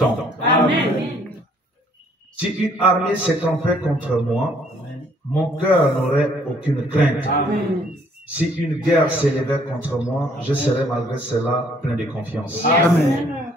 temps. Amen. Si une armée s'écampait contre moi, mon cœur n'aurait aucune crainte. Amen. Si une guerre s'élevait contre moi, je serais malgré cela plein de confiance. Amen.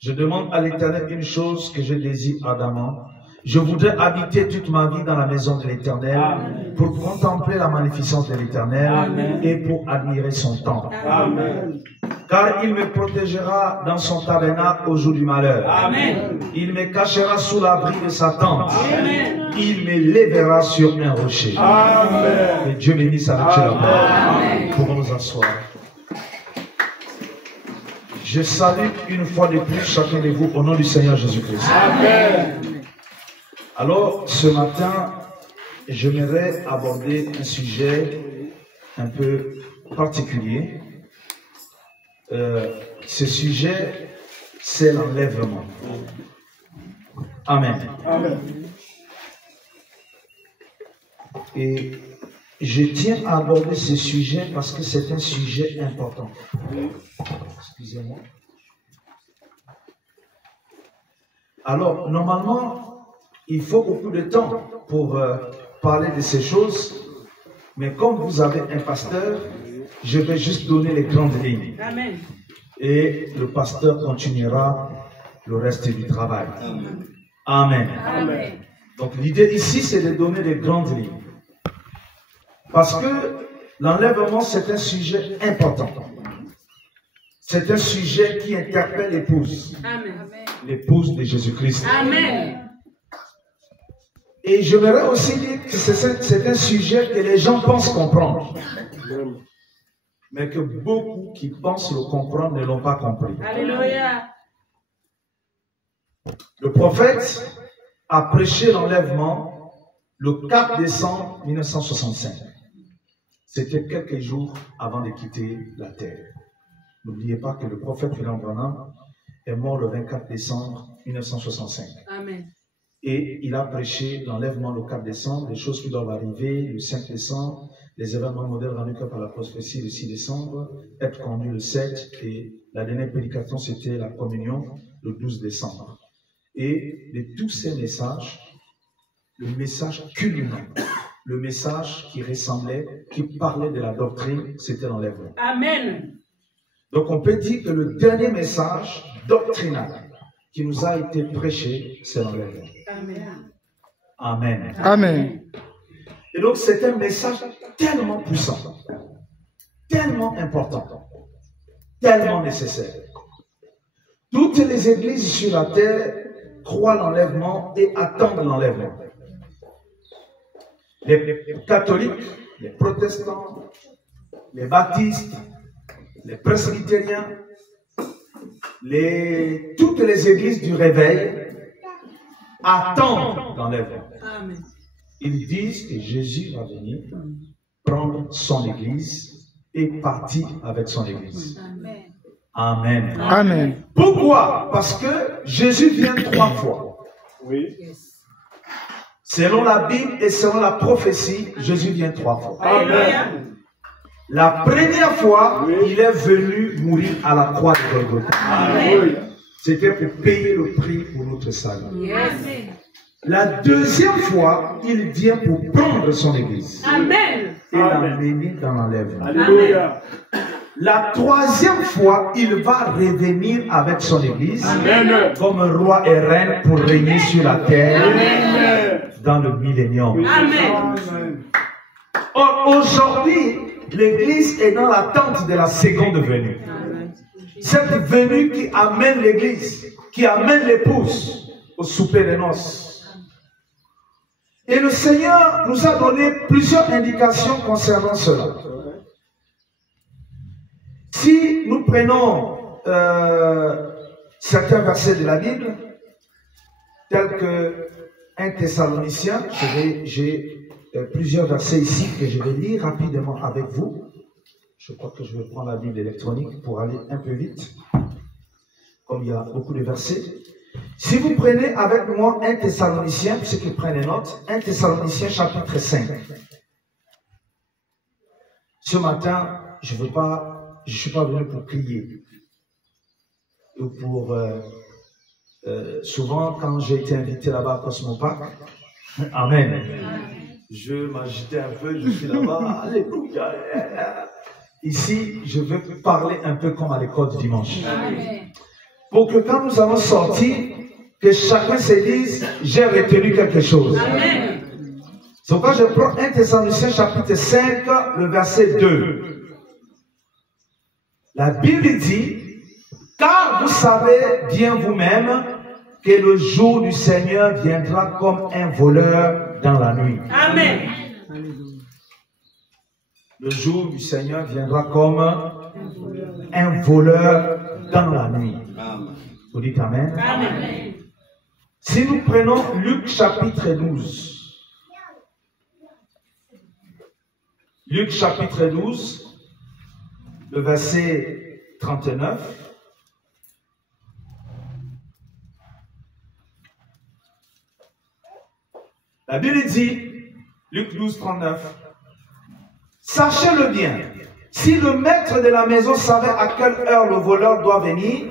Je demande à l'Éternel une chose que je désire ardemment. Je voudrais habiter toute ma vie dans la maison de l'Éternel pour contempler la magnificence de l'Éternel et pour admirer son temple. Amen. Car il me protégera dans son tabernacle au jour du malheur. Amen. Il me cachera sous l'abri de sa tente. Amen. Il me lèvera sur un rocher. Amen. Que Dieu bénisse avec la parole. Amen. Pour nous asseoir. Je salue une fois de plus chacun de vous au nom du Seigneur Jésus-Christ. Amen. Alors, ce matin, j'aimerais aborder un sujet un peu particulier. Ce sujet, c'est l'enlèvement. Amen. Amen. Et je tiens à aborder ce sujet parce que c'est un sujet important. Excusez-moi. Alors, normalement, il faut beaucoup de temps pour parler de ces choses, mais comme vous avez un pasteur, je vais juste donner les grandes lignes. Amen. Et le pasteur continuera le reste du travail. Amen. Amen. Donc l'idée ici, c'est de donner les grandes lignes. Parce que l'enlèvement, c'est un sujet important. C'est un sujet qui interpelle l'épouse. Amen. L'épouse de Jésus-Christ. Amen. Et j'aimerais aussi dire que c'est un sujet que les gens pensent comprendre. Mais que beaucoup qui pensent le comprendre ne l'ont pas compris. Alléluia. Le prophète a prêché l'enlèvement le 4 décembre 1965. C'était quelques jours avant de quitter la terre. N'oubliez pas que le prophète William Branham est mort le 24 décembre 1965. Amen. Et il a prêché l'enlèvement le 4 décembre, les choses qui doivent arriver le 5 décembre, les événements modèles rendus par la prophétie le 6 décembre, être conduit le 7, et la dernière prédication c'était la communion le 12 décembre. Et de tous ces messages, le message culminant, le message qui ressemblait, qui parlait de la doctrine, c'était l'enlèvement. Amen. Donc on peut dire que le dernier message doctrinal qui nous a été prêché, c'est l'enlèvement. Amen. Amen. Amen. Et donc c'est un message tellement puissant, tellement important, tellement nécessaire. Toutes les églises sur la terre croient l'enlèvement et attendent l'enlèvement. Les catholiques, les protestants, les baptistes, les presbytériens, toutes les églises du réveil attendent l'enlèvement. Amen. Ils disent que Jésus va venir prendre son église et partir avec son église. Amen. Amen. Amen. Pourquoi? Parce que Jésus vient 3 fois. Oui. Selon la Bible et selon la prophétie, Jésus vient 3 fois. Amen. La première fois, il est venu mourir à la croix de Golgotha. Amen. C'était pour payer le prix pour notre salut. Yes. La deuxième fois, il vient pour prendre son église Amen. et l'amener dans l'enlèvement. Alléluia. La troisième fois, il va revenir avec son église Amen. comme roi et reine pour régner sur la terre Amen. dans le millénium. Amen. Or, aujourd'hui, l'église est dans l'attente de la seconde venue. Cette venue qui amène l'église, qui amène l'épouse au souper des noces. Et le Seigneur nous a donné plusieurs indications concernant cela. Si nous prenons certains versets de la Bible, tels que 1 Thessaloniciens, j'ai plusieurs versets ici que je vais lire rapidement avec vous. Je crois que je vais prendre la Bible électronique pour aller un peu vite, comme il y a beaucoup de versets. Si vous prenez avec moi 1 Thessaloniciens, ceux qui prennent les notes, 1 Thessaloniciens chapitre 5. Ce matin, je ne suis pas venu pour crier ou pour souvent, quand j'ai été invité là-bas à Cosmopark, Amen, je m'agitais un peu, je suis là-bas, alléluia. Ici, je veux parler un peu comme à l'école du dimanche. Amen. Pour que quand nous allons sortir, que chacun se dise, j'ai retenu quelque chose. Amen. C'est pourquoi je prends 1 Thessaloniciens chapitre 5, le verset 2. La Bible dit, car vous savez bien vous-même que le jour du Seigneur viendra comme un voleur dans la nuit. Amen. Le jour du Seigneur viendra comme un voleur dans la nuit. Vous dites Amen. Amen. Si nous prenons Luc chapitre 12. Luc chapitre 12, le verset 39. La Bible dit, Luc 12, 39, sachez-le bien, si le maître de la maison savait à quelle heure le voleur doit venir,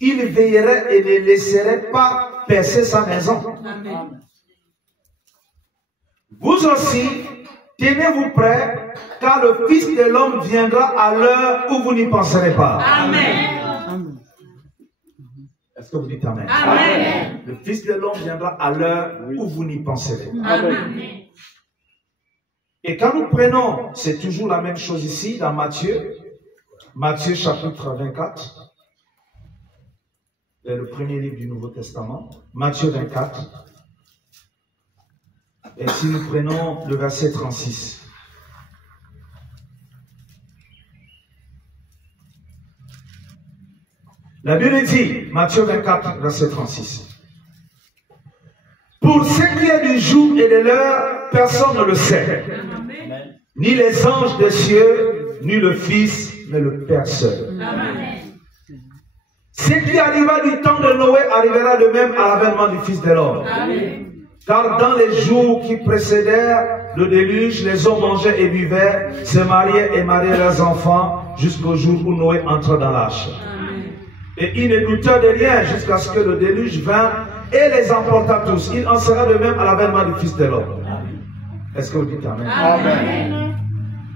il veillerait et ne laisserait pas percer sa maison. Amen. Vous aussi, tenez-vous prêts, car le Fils de l'homme viendra à l'heure où vous n'y penserez pas. Amen. Est-ce que vous dites Amen? Amen. Le Fils de l'homme viendra à l'heure où vous n'y penserez pas. Amen. Et quand nous prenons, c'est toujours la même chose ici, dans Matthieu chapitre 24. C'est le premier livre du Nouveau Testament, Matthieu 24. Et si nous prenons le verset 36. La Bible dit, Matthieu 24, verset 36. Pour ce qui est du jour et de l'heure, personne ne le sait. Amen. Ni les anges des cieux, ni le Fils, mais le Père seul. Amen. Ce qui arriva du temps de Noé arrivera de même à l'avènement du Fils de l'homme. Car dans les jours qui précédèrent le déluge, les hommes mangeaient et buvaient, se mariaient et mariaient leurs enfants, jusqu'au jour où Noé entra dans l'arche. Et ils ne doutaient de rien jusqu'à ce que le déluge vint et les emporta tous. Il en sera de même à l'avènement du Fils de l'homme. Est-ce que vous dites Amen? Amen.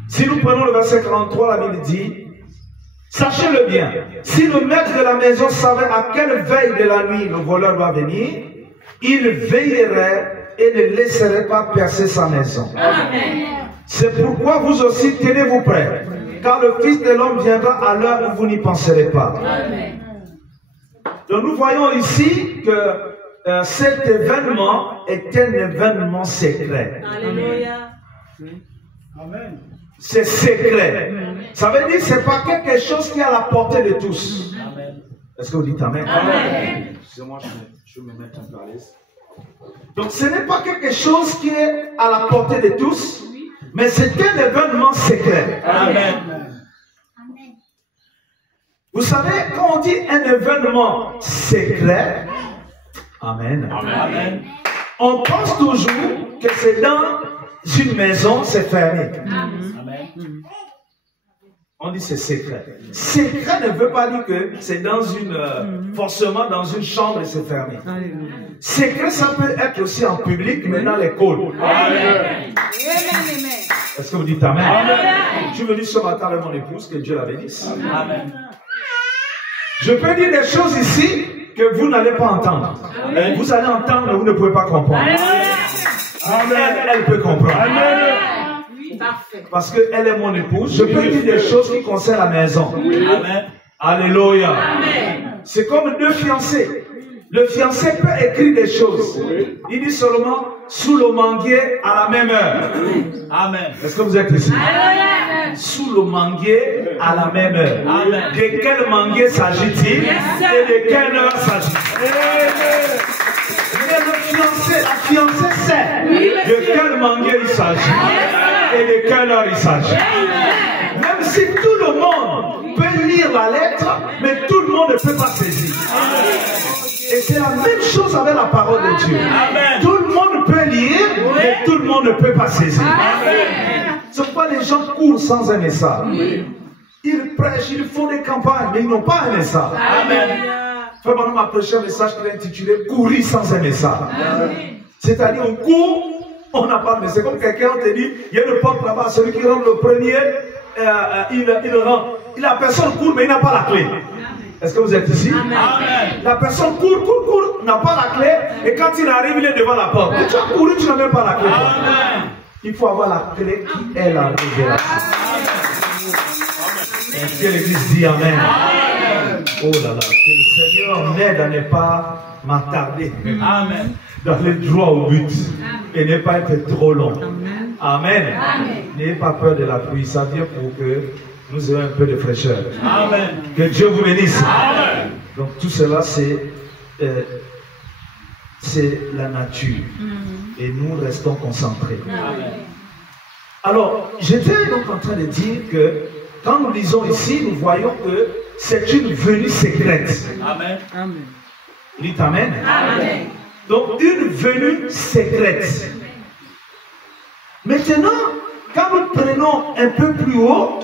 Si nous prenons le verset 43, la Bible dit, sachez-le bien, si le maître de la maison savait à quelle veille de la nuit le voleur doit venir, il veillerait et ne laisserait pas percer sa maison. C'est pourquoi vous aussi tenez-vous prêts, car le Fils de l'homme viendra à l'heure où vous n'y penserez pas. Amen. Donc nous voyons ici que cet événement est un événement secret. Alléluia. Amen. C'est secret. Ça veut dire que ce n'est pas quelque chose qui est à la portée de tous. Est-ce que vous dites Amen? Amen. Excusez-moi, je vais me mettre un peu à l'aise. Donc ce n'est pas quelque chose qui est à la portée de tous, mais c'est un événement secret. Amen. Vous savez, quand on dit un événement secret, Amen. Amen. On pense toujours que c'est dans une maison, c'est fermé. Amen. On dit c'est secret. Secret ne veut pas dire que c'est dans une, forcément dans une chambre et c'est fermé. Secret, ça peut être aussi en public, mais dans l'école. Amen. Est-ce que vous dites Amen? Amen. Je suis venu ce matin avec mon épouse, que Dieu la bénisse. Amen. Je peux dire des choses ici que vous n'allez pas entendre. Amen. Vous allez entendre, mais vous ne pouvez pas comprendre. Amen. Elle peut comprendre. Amen. Parce qu'elle est mon épouse. Je peux dire des choses qui concernent la maison. Amen. Alléluia. Amen. C'est comme deux fiancés. Le fiancé peut écrire des choses. Il dit seulement sous le manguier à la même heure. Amen. Est-ce que vous êtes ici? Amen. Sous le manguier à la même heure. Amen. De quel manguier s'agit-il? Et de quelle heure s'agit-il? Mais le fiancé, la fiancée sait de quel manguier il s'agit et de quelle heure il s'agit. Même si tout le monde peut lire la lettre, mais tout le monde ne peut pas saisir. Et c'est la même chose avec la parole de Dieu. Amen. Tout le monde peut lire, mais tout le monde ne peut pas saisir. C'est pourquoi les gens courent sans un message. Ils prêchent, ils font des campagnes, mais ils n'ont pas un message. Amen. Frère Branham a prêché un message qu'il a intitulé « Courir sans un message ». C'est-à-dire, on court, on n'a pas de message. C'est comme quelqu'un, on te dit, il y a une porte là-bas, celui qui rentre le premier, il rentre. La personne court, mais il n'a pas la clé. Est-ce que vous êtes ici? Amen. La personne court, n'a pas la clé, et quand il arrive, il est devant la porte. Et tu as couru, tu n'as même pas la clé. Amen. Il faut avoir la clé qui est la révélation. Est-ce que l'Église dit Amen? Amen. Oh là là, que le Seigneur m'aide à ne pas m'attarder. Amen. D'aller droit au but. Amen. Et ne pas être trop long. Amen. Amen. Amen. N'ayez pas peur de la pluie, ça vient pour que nous ayons un peu de fraîcheur. Amen. Que Dieu vous bénisse. Amen. Donc tout cela, c'est la nature. Et nous restons concentrés. Amen. Alors, j'étais donc en train de dire que quand nous lisons ici, nous voyons que c'est une venue secrète. Amen. Amen. Dites Amen. Amen. Donc, une venue secrète. Maintenant, quand nous prenons un peu plus haut,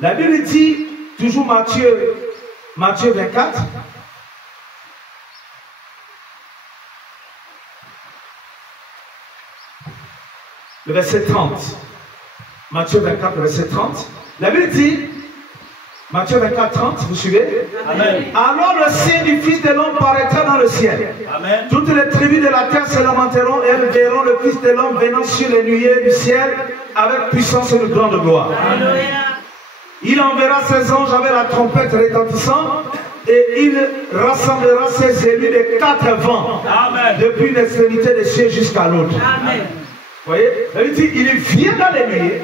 la Bible dit, toujours Matthieu 24, le verset 30. Matthieu 24, le verset 30. La Bible dit, Matthieu 24, 30, vous suivez? Amen. Alors le signe du Fils de l'homme paraîtra dans le ciel. Amen. Toutes les tribus de la terre se lamenteront et elles verront le Fils de l'homme venant sur les nuées du ciel avec puissance et de grande gloire. Amen. Il enverra ses anges avec la trompette retentissante et il rassemblera ses élus des quatre vents. Amen. Depuis l'extrémité des cieux jusqu'à l'autre. Amen. Vous voyez, il dit, il vient dans les nuées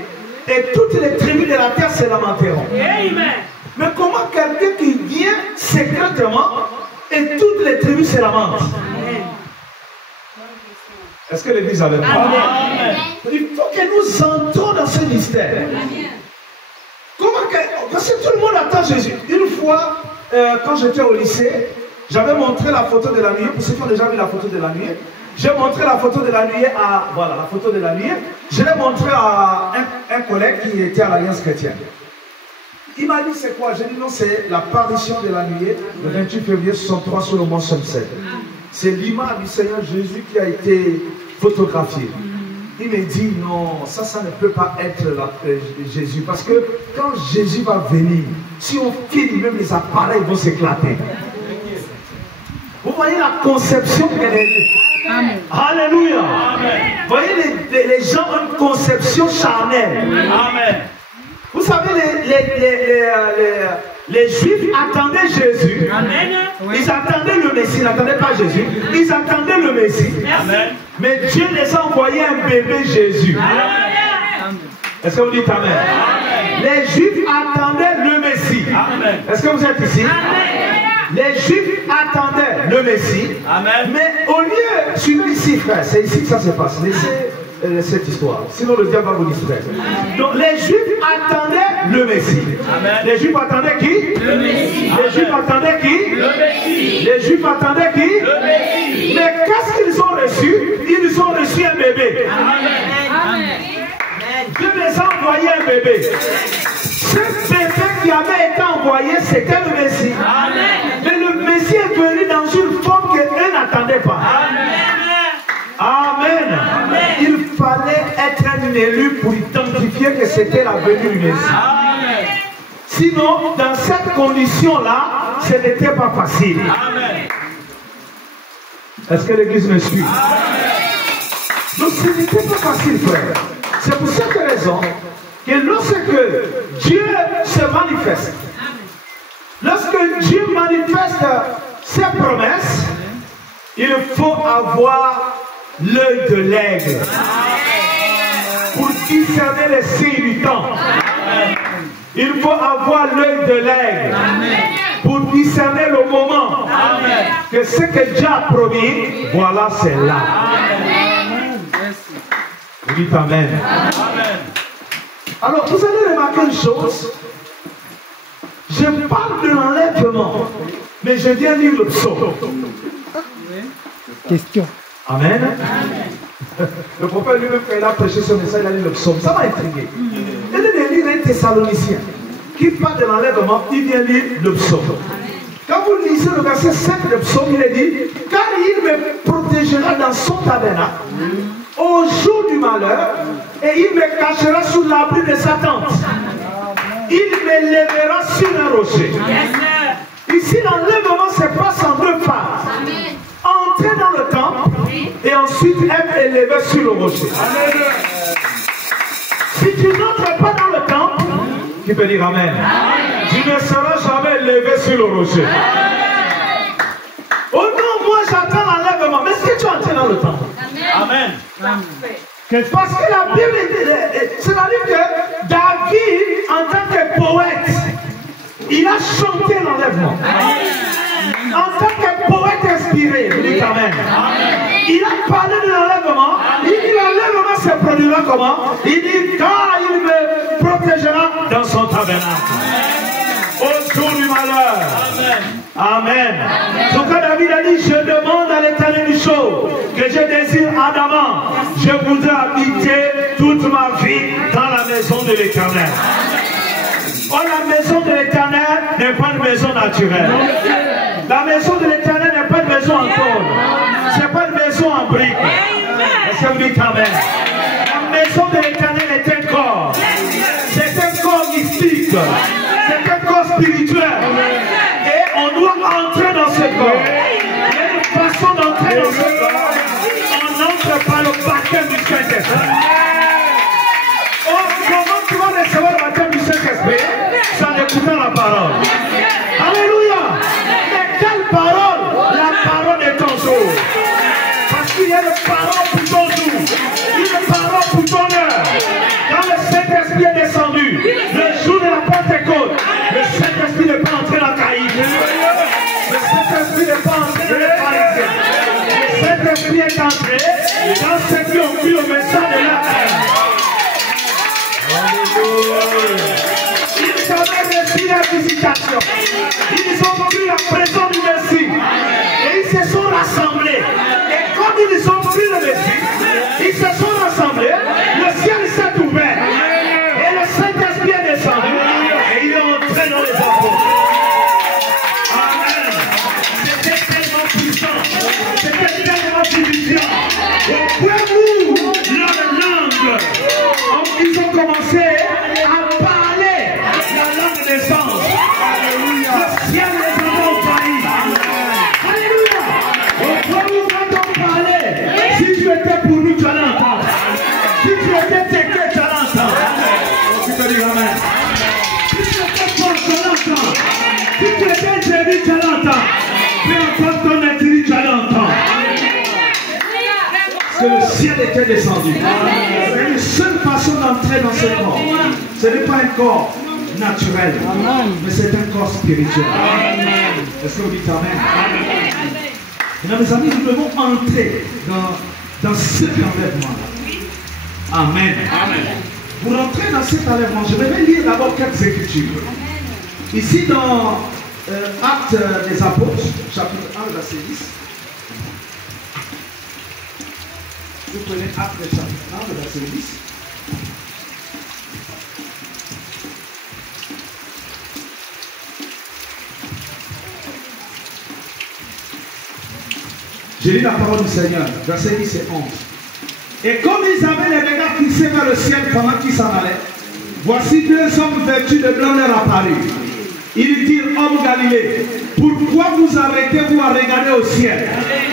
et toutes les tribus de la terre se lamenteront. Amen. Mais comment quelqu'un qui vient secrètement et toutes les tribus se lamentent? Est-ce que l'Église avait parlé? Il faut que nous entrons dans ce mystère. Comment que... Parce que tout le monde attend Jésus. Une fois, quand j'étais au lycée, j'avais montré la photo de la nuée. Pour ceux qui ont déjà vu la photo de la nuée, j'ai montré la photo de la nuée à... Voilà, la photo de la nuée. Je l'ai montré à un collègue qui était à l'Alliance chrétienne. Il m'a dit c'est quoi? J'ai dit non, c'est l'apparition de la nuée le 28 février 63 sur le mont Sunset. C'est l'image du Seigneur Jésus qui a été photographiée. Il me dit non, ça ne peut pas être Jésus. Parce que quand Jésus va venir, si on filme, même les appareils vont s'éclater. Vous voyez la conception qu'elle est. Amen. Alléluia. Amen. Vous voyez les gens ont une conception charnelle. Amen. Vous savez, les Juifs attendaient Jésus. Amen. Ils attendaient le Messie. Ils n'attendaient pas Jésus. Ils attendaient le Messie. Amen. Mais Dieu les a envoyé un bébé Jésus. Amen. Est-ce que vous dites Amen? Amen. Les Juifs attendaient le Messie. Amen. Est-ce que vous êtes ici? Amen. Les Juifs attendaient le Messie. Amen. Mais au lieu, suivez ici, frère, c'est ici que ça se passe. Laissez cette histoire. Sinon, le diable va vous distraire. Donc, les Juifs attendaient le Messie. Amen. Les Juifs attendaient qui? Le Messie. Les Juifs attendaient qui? Le Messie. Les Juifs attendaient qui? Le Messie. Mais qu'est-ce qu'ils ont reçu? Ils ont reçu un bébé. Amen. Amen. Dieu les a envoyé un bébé. Ce bébé qui avait été envoyé, c'était le Messie. Amen. Mais le Messie est venu dans une forme qu'eux n'attendaient pas. Amen. Amen. Amen. Il fallait être un élu pour identifier que c'était la venue du Messie. Amen. Sinon, dans cette condition-là, ce n'était pas facile. Amen. Est-ce que l'Église me suit? Amen. Donc ce n'était pas facile, frère. C'est pour cette raison que lorsque Dieu se manifeste, lorsque Dieu manifeste ses promesses, il faut avoir l'œil de l'aigle pour discerner les signes du temps. Il faut avoir l'œil de l'aigle pour discerner le moment. Que ce que Dieu a promis, voilà, c'est là. Vous dites Amen. Alors, vous allez remarquer une chose. Je parle de l'enlèvement, mais je viens lire le psaume. Question. Amen. Le prophète lui-même, quand il a prêché ce message, il a lu le psaume. Ça m'a intrigué. Il a dit de lire Thessaloniciens qui parle de l'enlèvement, il vient lire le psaume. Quand vous lisez le verset 5 du psaume, il est dit, car il me protégera dans son tabernacle au jour du malheur, et il me cachera sous l'abri de sa tente. Il me lèvera sur un rocher. Ici, l'enlèvement se passe en deux phases. Entrer dans le temple et ensuite être élevé sur le rocher. Si tu n'entres pas dans le temple, tu peux dire Amen. Tu ne seras jamais élevé sur le rocher. Oh non, moi j'attends l'enlèvement. Mais est-ce que tu entres dans le temple? Amen. Parce que la Bible, c'est-à-dire que David, en tant que poète, il a chanté l'enlèvement. En tant que poète inspiré, vous dites Amen. Il a parlé de l'enlèvement. Il dit l'enlèvement se produira comment? Il dit car il me protégera dans son tabernacle au jour du malheur. Amen. Donc quand David a dit, je demande à l'Éternel une chose que je désire ardemment, je voudrais habiter toute ma vie dans la maison de l'Éternel. Oh, la maison de l'Éternel n'est pas une maison naturelle. La maison de l'Éternel n'est pas une maison en tôle. Ce n'est pas une maison en briques. Est-ce que vous dites Amen? La maison de l'Éternel est un corps. C'est un corps mystique. C'est un corps spirituel. Et on doit entrer dans ce corps. Il y a une façon d'entrer dans ce corps. On entre par le baptême du Saint-Esprit. Oh, comment tu vas recevoir le baptême du Saint-Esprit? Sans écouter la parole. Alléluia. Mais quelle parole? La parole de ton jour. Parce qu'il y a une parole pour ton jour. Une parole pour ton heure. Quand le Saint-Esprit est descendu, le jour de la Pentecôte, le Saint-Esprit ne peut entrer dans Caïd. Le Saint-Esprit ne peut entrer dans les pharisiens. Le Saint-Esprit est entré dans ceux qui ont cru au message de la haine. Ils avaient reçu la visitation. Ils ont pris la présence du Messie. Et ils se sont rassemblés. Et comme ils ont pris le Messie, ils se sont rassemblés. Le ciel s'est ouvert. Et le Saint-Esprit est descendu. Et il est entré dans les apôtres. Amen. C'était tellement puissant. C'était tellement puissant. Au point où leur langue, ils ont commencé à parler la langue des anges. Le ciel les a envahis. Alléluia. Au point où quand on parlait, si tu étais pour nous, tu allais entendre. Si tu étais tequé, tu allais entendre. Tu peux dire Amen. Si tu étais fort, tu allais entendre. Si tu étais jérémy, tu allais entendre. Peu importe ton intérêt, tu allais entendre. Parce que le ciel était descendu. C'est une seule façon d'entrer dans ce corps. Ce n'est pas un corps naturel, mais c'est un corps spirituel. Est-ce que vous dites Amen? Maintenant, mes amis, nous devons entrer dans cet enlèvement-là. Amen. Pour entrer dans cet enlèvement, je vais lire d'abord quelques écritures. Ici, dans Actes des Apôtres, chapitre 1, verset 10. Vous prenez Actes des chapitre 1, verset 10. Je lis la parole du Seigneur, verset 10 et 11. Et comme ils avaient les regards fixés vers le ciel pendant qu'ils s'en allaient, voici deux hommes vêtus de blanc leur apparus. Ils dirent, homme Galilée, pourquoi vous arrêtez-vous à regarder au ciel?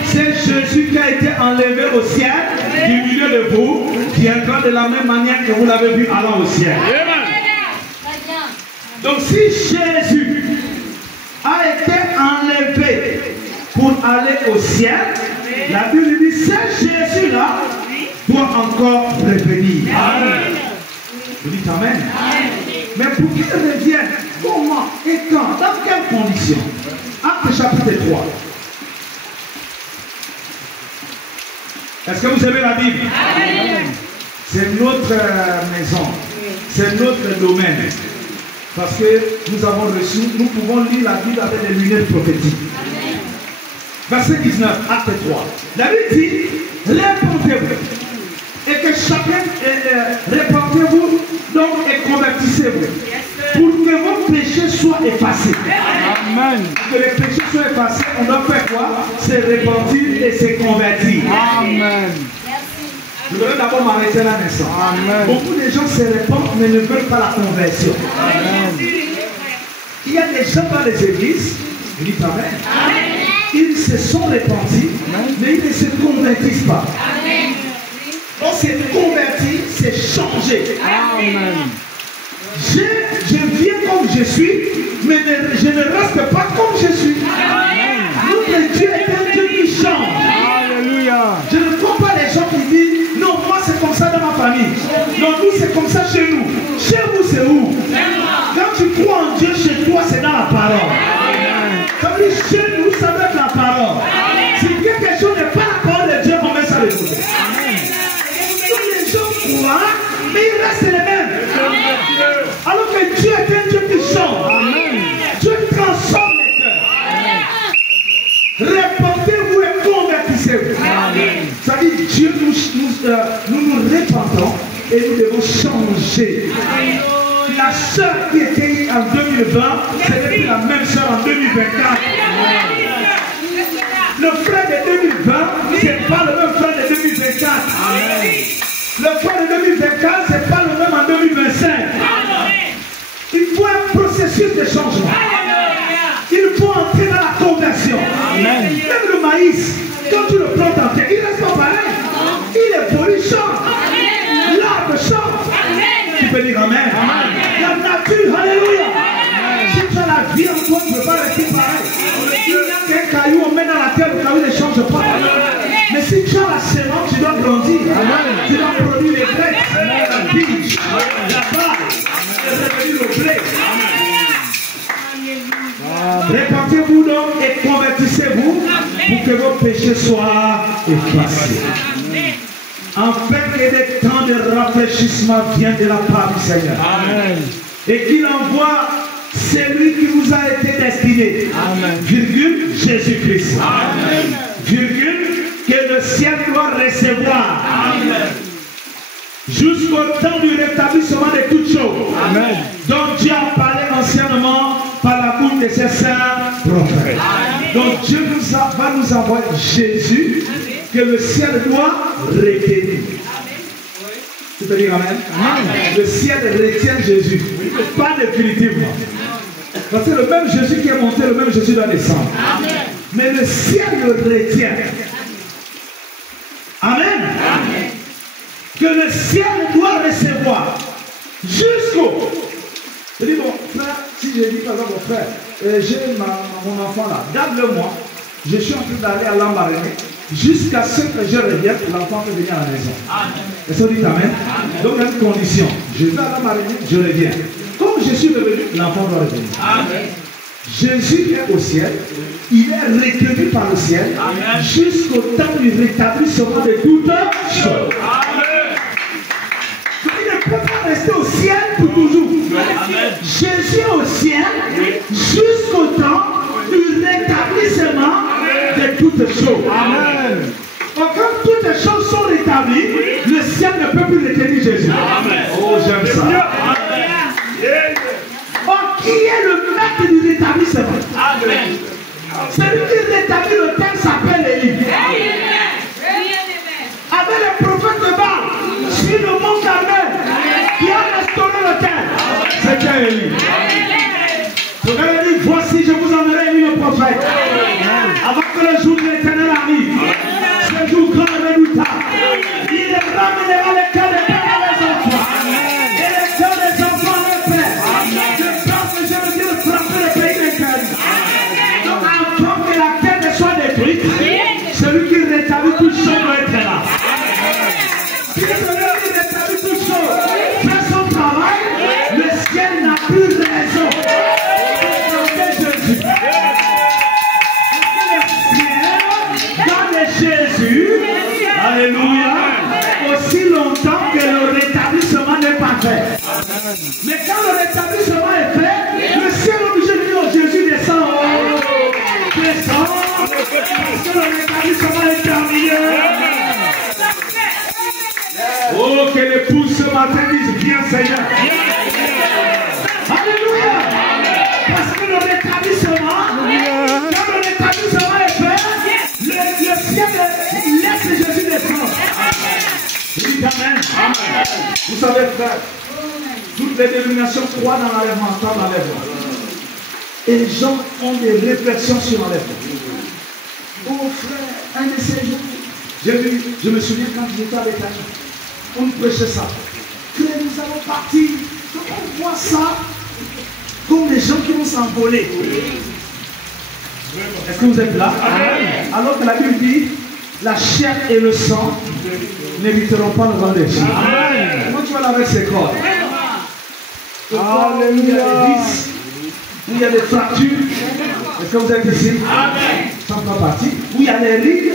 C'est Jésus qui a été enlevé au ciel du milieu de vous, qui viendra de la même manière que vous l'avez vu allant au ciel. Donc si Jésus a été enlevé pour aller au ciel, la Bible dit, c'est Jésus-là doit encore revenir. Vous dites Amen. Mais pour qu'il revienne, comment et quand, dans quelles conditions? Acte chapitre 3. Est-ce que vous aimez la Bible? C'est notre maison, c'est notre domaine. Parce que nous avons reçu, nous pouvons lire la Bible avec des lunettes prophétiques. Verset 19, acte 3. La Bible dit, répondez-vous. Et que chacun, répandez-vous donc et convertissez-vous. Pour que vos péchés soient effacés. Amen. Pour que les péchés soient effacés, on doit faire quoi? Se repentir et se convertir. Amen. Je voudrais d'abord m'arrêter là un instant. Amen. Beaucoup de gens se répandent mais ne veulent pas la conversion. Amen. Il y a des gens dans les églises, je dis amen. Ils se sont repentis, mais ils ne se convertissent pas. Donc c'est convertir, c'est changer. Amen. Je viens comme je suis, mais je ne reste pas comme je suis. Notre Dieu est un Dieu qui change. Alléluia. Je ne crois pas les gens qui disent non, moi c'est comme ça dans ma famille. Non, nous c'est comme ça chez nous. Chez vous c'est où? Quand tu crois en Dieu, chez toi c'est dans la parole. Ça veut dire chez nous ça doit être la parole. Si quelque chose n'est pas la parole de Dieu, on met ça de côté. Tous les gens croient, mais ils restent les mêmes. Alors que Dieu est un Dieu qui change. Dieu transforme les cœurs. Répandez-vous et convertissez-vous. Ça dit Dieu nous répandons et nous devons changer. La sœur qui était en 2020, c'est plus la même sœur en 2024. Le frère de 2020, c'est pas le même frère de 2024. Le frère de 2024, c'est pas le même en 2025. Il faut un processus de changement. Il faut entrer dans la conversion. Même le maïs, quand tu le plantes en terre, il reste pas pareil. Il est beau, il chante. L'arbre chante. Tu peux dire amen. La nature, alléluia. Si tu as la vie en toi, tu ne peux pas rester pareil. Il y a qu'un caillou, on met dans la terre, le caillou ne change pas. Mais si tu as la sémence, tu dois grandir. Tu dois produire les graines, la tige, la balle, et revenir au blé. Répentez-vous donc et convertissez-vous pour que vos péchés soient effacés. Afin que des temps de rafraîchissement viennent de la part du Seigneur. Amen. Et qu'il envoie celui qui vous a été destiné. Amen. Virgule, Jésus-Christ. Amen. Virgule, que le ciel doit recevoir. Amen. Jusqu'au temps du rétablissement de toutes choses. Amen. Donc Dieu a parlé anciennement par la bouche de ses saints prophètes. Donc Dieu va nous envoyer Jésus que le ciel doit retenir. Tu peux dire amen? Amen. Le ciel retient Jésus. Pas définitivement. Parce que le même Jésus qui est monté, le même Jésus doit descendre. Amen. Mais le ciel le retient. Amen. Amen. Que le ciel doit recevoir jusqu'au... Je dis, bon, frère, si je dis par exemple, mon frère, j'ai mon enfant là, garde-le moi, je suis en train d'aller à l'embarrainer, jusqu'à ce que je revienne, l'enfant peut venir à la maison. Et ça dit amen. Donc, il y a une condition, je vais à l'embarrainer, je reviens. Comme je suis revenu, l'enfant doit revenir. Amen. Jésus est au ciel, il est retenu par le ciel, jusqu'au temps du rétablissement de toutes choses. Il ne peut pas rester au ciel pour toujours. Amen. Jésus est au ciel jusqu'au temps du rétablissement de toutes choses. Amen. Donc, quand toutes les choses sont rétablies, le ciel ne peut plus retenir Jésus. Amen. Oh, j'aime ça. Amen. Oh, qui est le maître du rétablissement? Amen. Celui qui rétablit le terre s'appelle Élie. Avec le prophète de Baal, sur le mont Carmel, qui a restauré le terre, c'était Élie. Le gars dit, voici, je vous enverrai Élie le prophète. Avant que le jour de l'Éternel arrive, ce jour grand et redoutable, il ramènera les cœurs des pères à les enfants, et les cœurs des enfants à les pères. Je pense que je veux dire frapper le pays des cœurs. Donc, avant que la matin disent viens Seigneur. Alléluia. Parce que le rétablissement, quand le rétablissement est fait, le ciel laisse Jésus descendre. Oui, amen. Vous savez, frère, toutes les dénominations croient dans l'enlèvement, dans l'enlèvement. Et les gens ont des réflexions sur l'enlèvement. Oh frère, un de ces jours, je me souviens quand j'étais avec la on prêchait ça. Que nous allons partir. Donc on voit ça comme des gens qui vont s'envoler. Est-ce que vous êtes là? Amen. Alors que la Bible dit, la chair et le sang n'éviteront pas le vent des chiens. Comment tu vas là avec ces corps? Où il y a des vis, où il y a des fractures. Est-ce que vous êtes ici? Amen. Ça ne fait pas partie. Où il y a des rigues,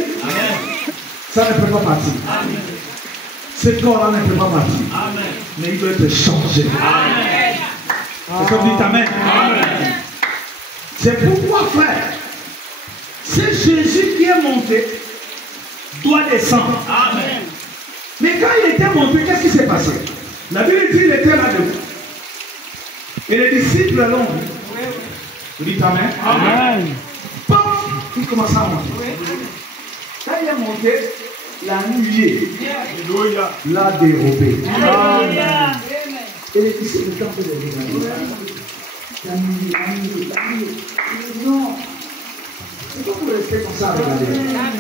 ça ne fait pas partie. Amen. Ce corps-là ne fait pas partie. Amen. Mais il doit être changé. Amen. Est-ce que vous dites Amen? Amen. C'est pourquoi, frère, c'est Jésus qui est monté, doit descendre. Amen. Mais quand il était monté, qu'est-ce qui s'est passé? La Bible dit qu'il était là-dedans. Et les disciples l'ont vu. Vous dites Amen? Amen. Paf, il commence à monter. Quand il est monté, la nuée l'a dérobé. Et les disciples étaient en train de regarder. La nuée. Non. Pourquoi vous restez comme ça à regarder?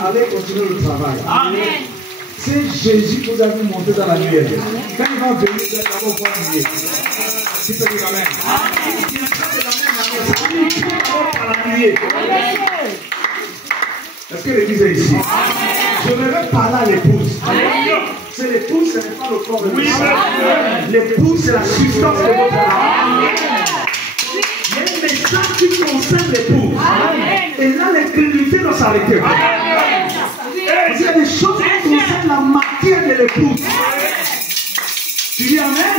Allez continuer le travail. Amen. C'est Jésus que vous avez monté dans la nuée. Quand il va venir, vous allez d'abord voir la nuée. Tu peux dire Amen. Est-ce que l'église est ici? Je ne vais parler à l'épouse. C'est l'épouse, ce n'est pas le corps de l'épouse. L'épouse, c'est la substance de votre âme. Il y a un message qui concerne l'épouse. Et là, l'incrédulité doit s'arrêter. Parce qu'il y a des choses qui concernent la matière de l'épouse. Tu dis Amen?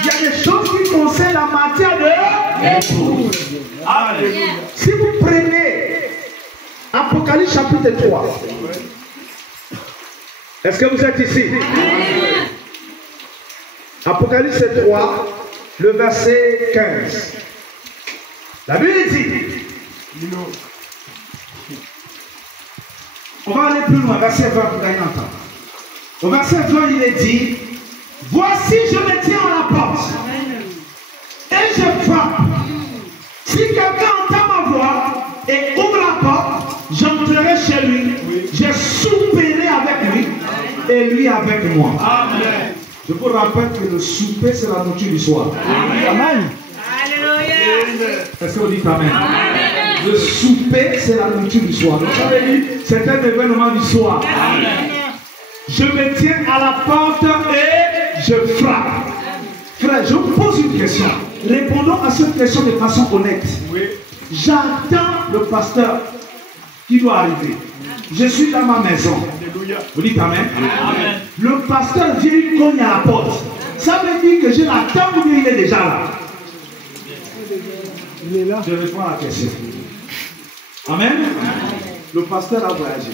Il y a des choses qui concernent la matière de l'épouse. Si vous prenez Apocalypse chapitre 3. Est-ce que vous êtes ici? Apocalypse 3, le verset 15. La Bible dit, on va aller plus loin, verset 20 pour gagner un temps. Au verset 20, il est dit, voici je me tiens à la porte et je frappe. Si quelqu'un entend ma voix et ouvre la porte, j'entrerai chez lui, je souperai avec lui et lui avec moi. Amen. Je vous rappelle que le souper, c'est la nourriture du soir. Amen. Alléluia. Est-ce que vous dites Amen? Amen. Le souper, c'est la nourriture du soir. Donc, ça veut dire, c'est un événement du soir. Amen. Je me tiens à la porte et je frappe. Frère, je vous pose une question. Répondons à cette question de façon honnête. Oui. J'attends le pasteur qui doit arriver. Je suis dans ma maison. Vous dites Amen. Amen. Le pasteur vient, il cogne à la porte. Ça veut dire que je l'attends ou bien il est déjà là? Il est là. Je réponds à la question. Amen. Le pasteur a voyagé.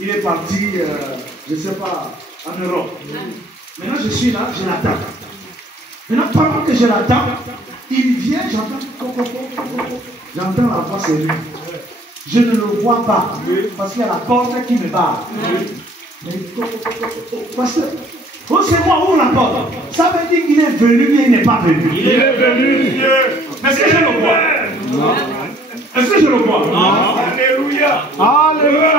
Il est parti, je ne sais pas, en Europe. Maintenant je suis là, je l'attends. Maintenant pendant que je l'attends, il vient, j'entends la voix, c'est lui. Je ne le vois pas, parce qu'il y a la porte qui me barre. Mais pasteur, oh, c'est moi, ouvre la porte. Ça veut dire qu'il est venu, mais il n'est pas venu. Il est venu. Est-ce que je le vois? Non. Est-ce que je le vois? Non. Alléluia. Alléluia.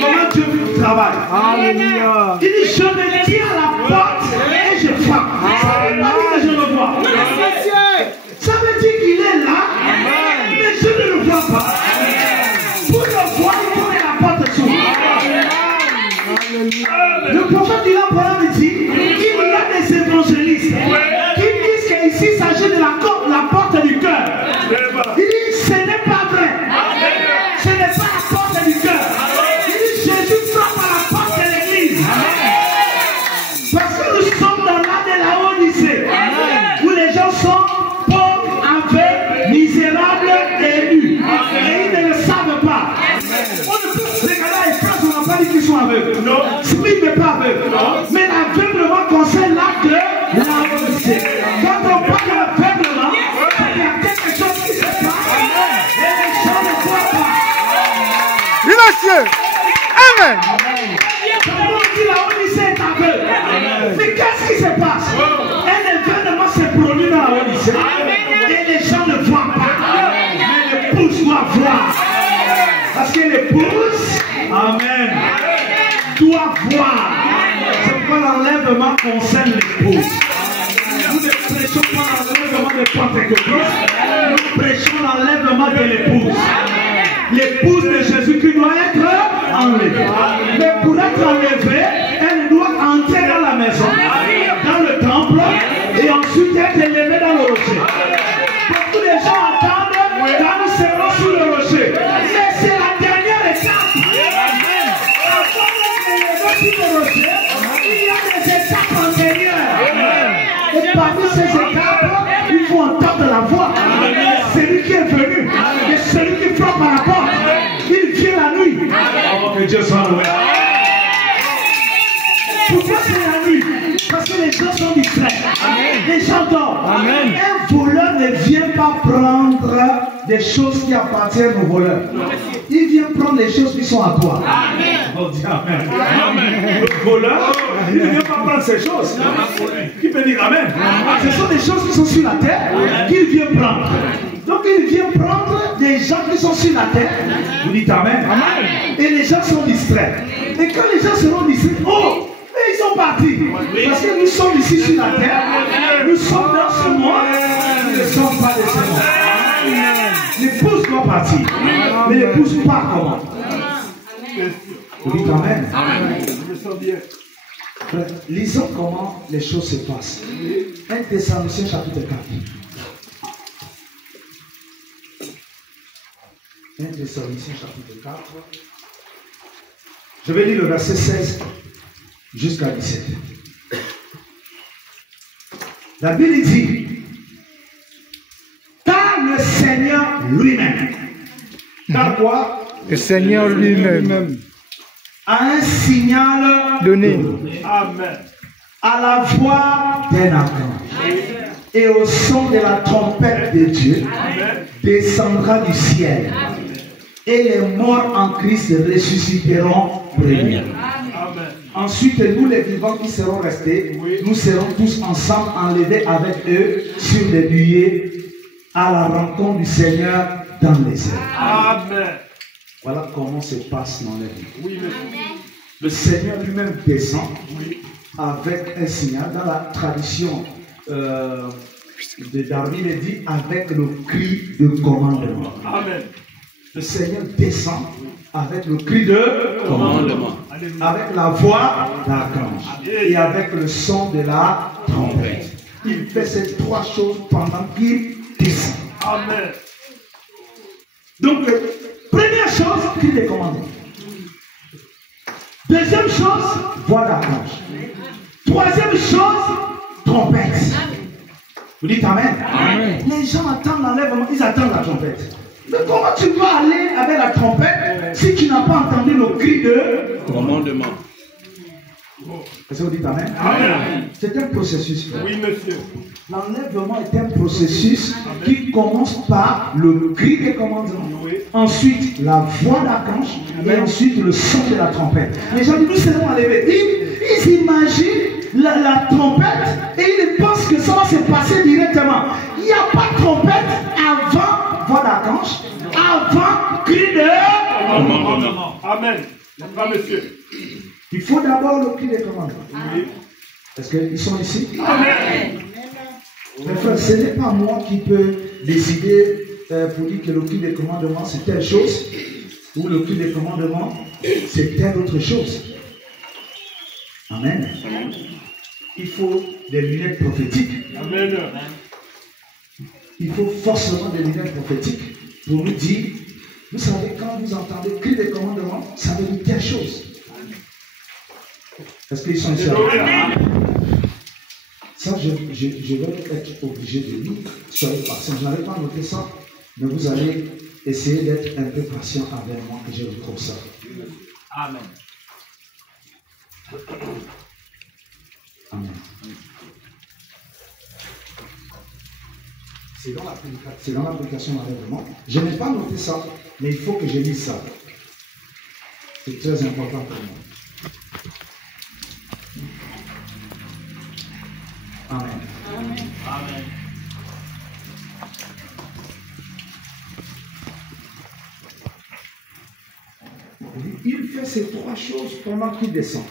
Comment Dieu travaille? Alléluia. Il dit, je me tiens à la porte et je frappe. Ça veut pas dire que je le vois. Ça veut dire qu'il est là, mais je ne le vois pas. Pour le voir, il faut que la porte s'ouvre. Le prophète du Lamp dit qu'il y a des évangélistes qui disent qu'ici il s'agit de la porte du cœur. Il dit ce n'est pas vrai. Ce n'est pas la porte du cœur. Il dit Jésus frappe à la porte de l'église. Parce que nous sommes dans l'âge de la Odyssée, où les gens sont pauvres, aveugles, misérables et nus. Et ils ne le savent pas. On ne peut dit là-haut, lycée est aveugle. Mais qu'est-ce qui se passe? Un événement s'est produit dans la haut lycée. Et les gens ne voient pas. Mais l'épouse doit voir. Parce que l'épouse, amen, doit voir. C'est pourquoi l'enlèvement concerne l'épouse. Nous ne prêchons pas l'enlèvement de Pentecôte. Nous prêchons l'enlèvement de l'épouse. L'épouse de Jésus-Christ doit être enlevée. Mais pour être enlevée, elle doit entrer dans la maison, dans le temple, et ensuite être élevée dans le rocher. Beaucoup de gens attendent quand nous serons sur le rocher. Mais c'est la dernière étape. Avant d'être élevé sur le rocher, il y a des étapes antérieures. Et parmi ces étapes, il faut entendre la voix. Celui qui est venu, et celui qui frappe à la porte, il vient la nuit. Oh, que Dieu soit loué. Pourquoi c'est la nuit? Parce que les gens sont distraits. Les gens dorment. Un voleur ne vient pas prendre des choses qui appartiennent au voleur. Il vient prendre les choses qui sont à toi. On dit amen. Le voleur, il ne vient pas prendre ces choses. Qui peut dire amen? Ce sont des choses qui sont sur la terre qu'il vient prendre. Donc il vient prendre des gens qui sont sur la terre. Vous dites amen. Et les gens sont distraits. Et quand les gens seront distraits, oh! Ils sont partis. Parce que nous sommes ici sur la terre. Nous sommes dans ce monde. Nous ne sommes pas de ce monde. L'épouse doit partir. Mais l'épouse part comment? Vous dites amen. Lisons comment les choses se passent. 1 Thessaloniciens chapitre 4. 1 Thessaloniciens chapitre 4. Je vais lire le verset 16. Jusqu'à 17. La Bible dit, car le Seigneur lui-même, car quoi? Le Seigneur lui-même a un signal donné. Amen. À la voix d'un archange et au son de la trompette de Dieu, descendra du ciel. Et les morts en Christ ressusciteront premiers. Ensuite, nous les vivants qui serons restés, nous serons tous ensemble enlevés avec eux sur les nuées à la rencontre du Seigneur dans les airs. Amen. Voilà comment se passe l'enlèvement. Le Seigneur lui-même descend avec un signal. Dans la tradition de Darwin, il dit avec le cri de commandement. Amen. Le Seigneur descend avec le cri de commandement, avec la voix d'archange et avec le son de la trompette. Il fait ces trois choses pendant qu'il descend. Amen. Donc, première chose, cri de commandement. Deuxième chose, voix d'archange. Troisième chose, trompette. Vous dites amen. Amen. Les gens attendent l'enlèvement, ils attendent la trompette. Mais comment tu vas aller avec la trompette si tu n'as pas entendu le cri de commandement? Est-ce que vous dites amen? Amen. C'est un processus. Oui, monsieur. L'enlèvement est un processus qui commence par le cri de commandement. Oui. Ensuite, la voix d'archange et ensuite le son de la trompette. Les gens disent, nous serons enlevés. Ils imaginent la trompette et ils pensent que ça va se passer directement. Il n'y a pas de trompette avant voix d'archange, avant cri de commandement. Amen. Pas monsieur. Il faut d'abord le cri de commandement. Oui. Est-ce qu'ils sont ici? Amen. Mais frère, ce n'est pas moi qui peux décider pour dire que le cri de commandement c'est telle chose ou le cri de commandement c'est telle autre chose. Amen. Il faut des lunettes prophétiques. Amen. Il faut forcément des lunettes prophétiques pour nous dire, vous savez, quand vous entendez cri de commandement, ça veut dire telle chose. Est-ce qu'ils sont ici? Ça, je vais être obligé de lire. Soyez patient. Je n'avais pas noté ça, mais vous allez essayer d'être un peu patient avec moi que je retrouve ça. Amen. Amen. C'est dans l'application d'enlèvement. Je n'ai pas noté ça, mais il faut que je lise ça. C'est très important pour moi. Amen. Amen. Amen. Il fait ces trois choses pendant qu'il descend.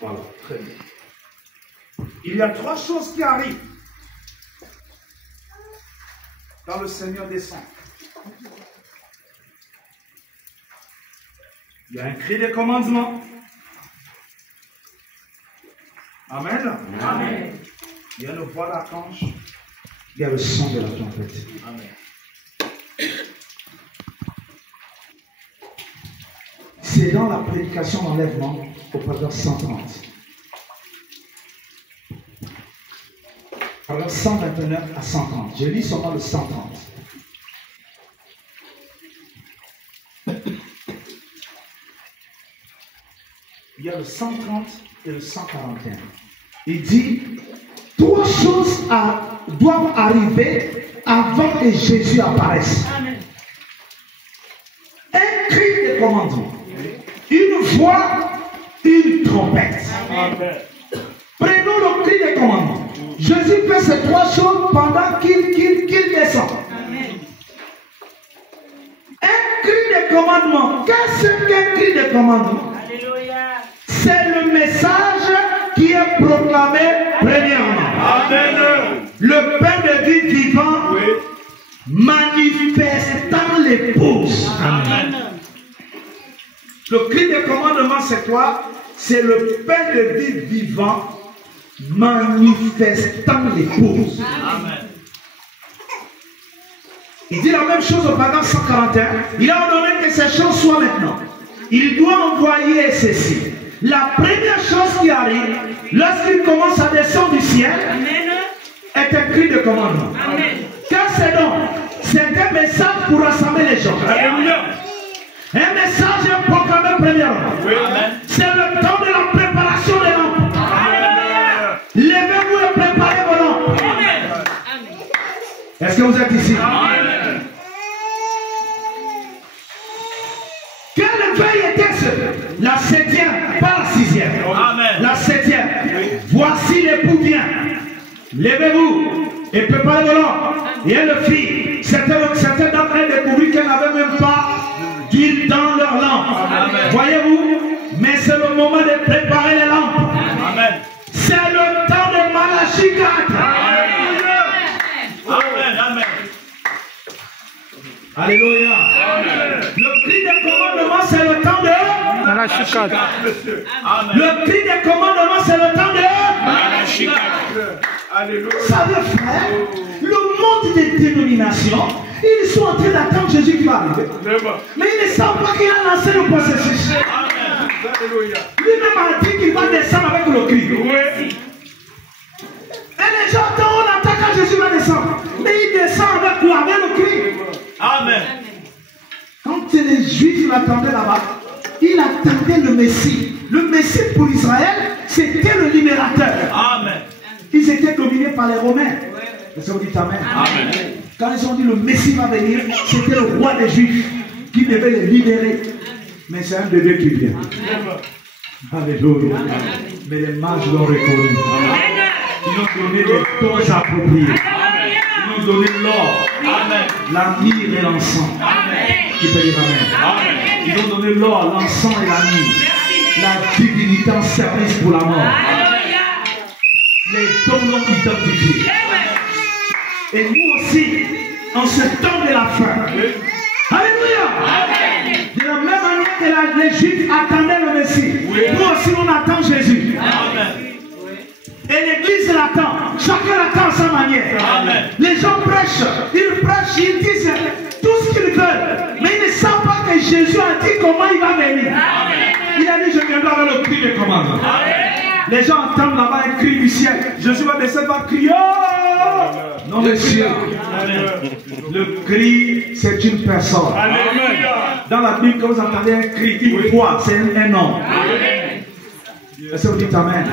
Voilà, très bien. Il y a trois choses qui arrivent quand le Seigneur descend. Il y a un cri de commandement. Amen. Amen. Il y a le voix d'archange. Il y a le son de la trompette. Amen. C'est dans la prédication d'enlèvement au paragraphe 130. Paragraphe 129 à 130. Je lis seulement le 130. Il y a le 130 et le 141. Il dit, trois choses doivent arriver avant que Jésus apparaisse. Amen. Un cri de commandement, une voix, une trompette. Amen. Prenons le cri de commandement. Jésus fait ces trois choses pendant qu'il descend. Amen. Un cri de commandement. Qu'est-ce qu'un cri de commandement? Alléluia. C'est le message qui est proclamé premièrement. Amen. Le pain de vie vivant manifestant l'épouse. Amen. Le cri de commandement, c'est quoi? C'est le pain de vie vivant manifestant l'épouse. Amen. Il dit la même chose au paragraphe 141. Il a ordonné que ces choses soient maintenant. Il doit envoyer ceci. La première chose qui arrive, lorsqu'il commence à descendre du ciel, Amen. est un cri de commandement. Amen. Car c'est donc, c'est un message pour rassembler les gens. Alléluia. Un message est proclamé premièrement. Amen. C'est le temps de la préparation des lampes. Amen. Levez-vous et préparez vos lampes. Amen. Est-ce que vous êtes ici? Amen. Quelle veille était-ce? La 7e, pas la 6e. Amen. La 7e. Voici l'époux vient. Levez-vous et préparez vos lampes. Et elle le fit. Certains d'entre eux découvrirent qu'elle n'avait même pas d'huile dans leurs lampes. Amen. Voyez-vous? Mais c'est le moment de préparer les lampes. Amen. C'est le temps de Malachie 4. Amen. Amen. Alléluia. Le cri de commandement, c'est le temps de Malachie 4. Amen. Le cri de commandement, c'est le temps de Malachie 4. Alléluia. Ça veut faire le monde des dénominations, ils sont en train d'attendre Jésus qui va arriver. Mais ils ne savent pas qu'il a lancé le processus. Amen. Alléluia. Lui-même a dit qu'il va descendre avec le cri. Oui. Et les gens, quand on attend quand Jésus va descendre, mais il descend avec quoi? Avec le cri. Amen. Quand les Juifs l'attendaient là-bas, ils attendaient le Messie. Le Messie pour Israël, c'était le libérateur. Amen. Ils étaient dominés par les Romains. Est-ce que vous dites Amen? Amen. Quand ils ont dit le Messie va venir, c'était le roi des Juifs qui devait les libérer. Mais c'est un de Dieu qui vient. Alléluia. Mais les mages l'ont reconnu. Ils ont donné des dons appropriés. Ils ont donné l'or, Amen. la myrrhe et l'encens. Qui peut dire Amen? Amen. Ils ont donné l'or, l'encens et la myrrhe. La divinité en service pour la mort. Les dons l'ont identifié. Et nous aussi, en ce temps de la fin. Alléluia. De la même manière que les Juifs attendaient le Messie, nous aussi on attend Jésus. Amen. Et l'église l'attend. Chacun l'attend à sa manière. Amen. Les gens prêchent, ils disent tout ce qu'ils veulent. Mais ils ne savent pas que Jésus a dit comment il va venir. Amen. Il a dit je viendrai avec le cri de commandement. Les gens entendent là-bas un cri du ciel. Jésus va descendre, va crier. Oh! Non, monsieur. Le cri, c'est une personne. Alléluia. Dans la Bible, quand vous entendez un cri, une voix, c'est un nom. Est-ce que vous dites Amen?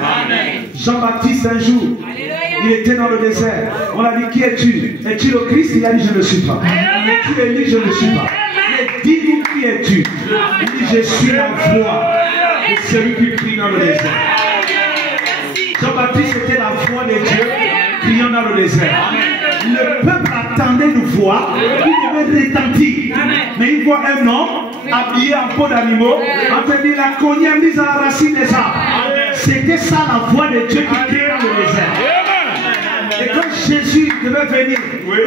Jean-Baptiste, un jour, il était dans le désert. On a dit, qui es-tu? Es-tu le Christ? Il a dit, je ne le suis pas. Es-tu Élie? Je ne le suis pas. Mais dis-nous, qui es-tu? Il dit, je suis la voix de celui qui crie dans le désert. Jean-Baptiste était la voix de Dieu criant dans le désert. Le peuple attendait de voir, il devait retentir. Mais il voit un homme habillé en peau d'animaux, en train de la cogner mise à la racine des arbres. C'était ça la voix de Dieu qui criait dans le désert. Et quand Jésus devait venir,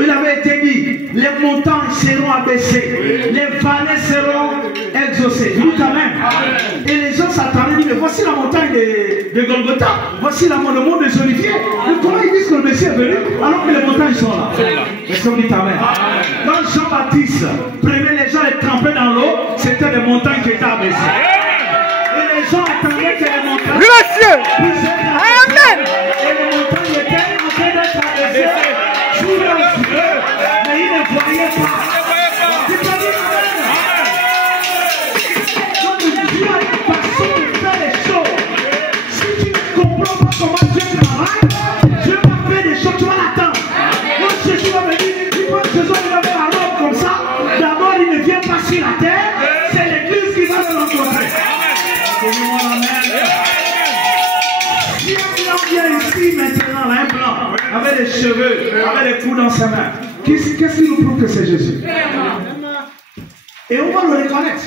il avait été dit, les montagnes seront abaissées, les vallées seront exaucées. Vous dites Amen. Et les gens s'attendaient, mais voici la montagne de Golgotha, voici le mont des Oliviers. Mais comment ils disent que le Messie est venu alors que les montagnes sont là? Est-ce que vous dites Amen? Quand Jean-Baptiste prenait les gens et trempait dans l'eau, c'était les montagnes qui étaient abaissées. Et les gens attendaient que les montagnes... Amen. Et les montagnes étaient en train d'être abaissées sous leurs yeux, mais ils ne voyaient pas. C'est-à-dire quand Dieu a une façon de faire les choses, si tu ne comprends pas comment Dieu travaille, Dieu va faire des choses, tu vas l'attendre. Quand Jésus va venir, il faut que Jésus va faire la robe comme ça. D'abord, il ne vient pas sur la terre, c'est l'église qui va le rencontrer. Donnez-moi la main. Si un blanc vient ici maintenant, un blanc, avec les cheveux, avec les coups dans sa main, qu'est-ce qui nous prouve que c'est Jésus? Et on va le reconnaître.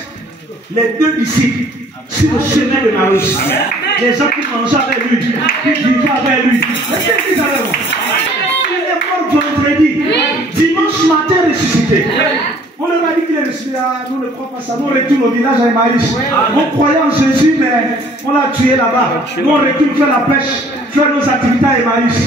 Les deux disciples, sur le chemin de Maïs, les gens qui mangeaient avec lui, qui vivaient avec lui. Est-ce qu'ils avaient mort? Il est mort vendredi, dimanche matin ressuscité. On leur a dit qu'il est ressuscité. Nous ne croyons pas ça. Nous on retourne au village à Emmaüs. On croyait en Jésus, mais on l'a tué là-bas. Nous on retourne faire la pêche, faire nos activités à Emmaüs.